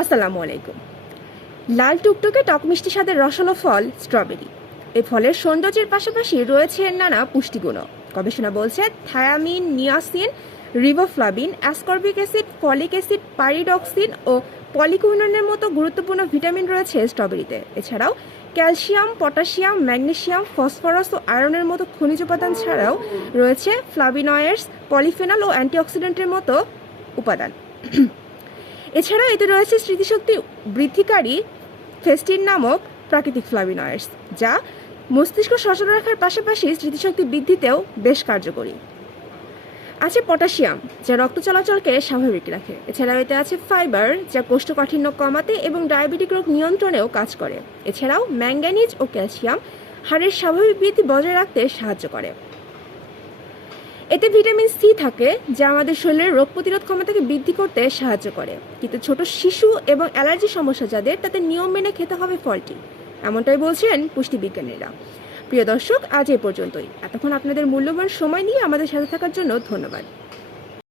আসসালামু আলাইকুম। লাল টুকটুকে টক মিষ্টি স্বাদের রসালো ফল স্ট্রবেরি। এই ফলের সৌন্দর্যের পাশাপাশি রয়েছে নানা পুষ্টিগুণও। গবেষণা বলছে thiamine, niacin, riboflavin, ascorbic acid, folic acid, pyridoxine ও পলিকুইনোনের মতো গুরুত্বপূর্ণ ভিটামিন রয়েছে স্ট্রবেরিতে। এছাড়াও ক্যালসিয়াম, পটাশিয়াম, ম্যাগনেসিয়াম, ফসফরাস ও আয়রনের মতো খনিজ উপাদান ছাড়াও রয়েছে ফ্লাভিনয়েডস, পলিফেনল ও অ্যান্টিঅক্সিডেন্টের মতো উপাদান। এছাড়াও এতে রয়েছে স্মৃতিশক্তি বৃদ্ধিকারী ফেস্টিন নামক প্রাকৃতিক ফ্লাভিনয়েডস, যা মস্তিষ্ক সচল রাখার পাশাপাশি স্মৃতিশক্তি বৃদ্ধিতেও বেশ কার্যকরী। আছে পটাশিয়াম, যা রক্ত চলাচলকে স্বাভাবিক রাখে। এছাড়াও এতে আছে ফাইবার, যা কোষ্ঠকাঠিন্য কমাতে এবং ডায়াবেটিক রোগ নিয়ন্ত্রণেও কাজ করে। এছাড়াও ম্যাঙ্গানিজ ও ক্যালসিয়াম হাড়ের স্বাভাবিক বৃদ্ধি বজায় রাখতে সাহায্য করে। এতে ভিটামিন সি থাকে, যা আমাদের শরীরের রোগ প্রতিরোধ ক্ষমতাকে বৃদ্ধি করতে সাহায্য করে। কিন্তু ছোট শিশু এবং অ্যালার্জি সমস্যা যাদের, তাদের নিয়ম মেনে খেতে হবে ফলটি, এমনটাই বলছেন পুষ্টিবিজ্ঞানীরা। প্রিয় দর্শক, আজ এ পর্যন্তই। এতক্ষণ আপনাদের মূল্যবান সময় নিয়ে আমাদের সাথে থাকার জন্য ধন্যবাদ।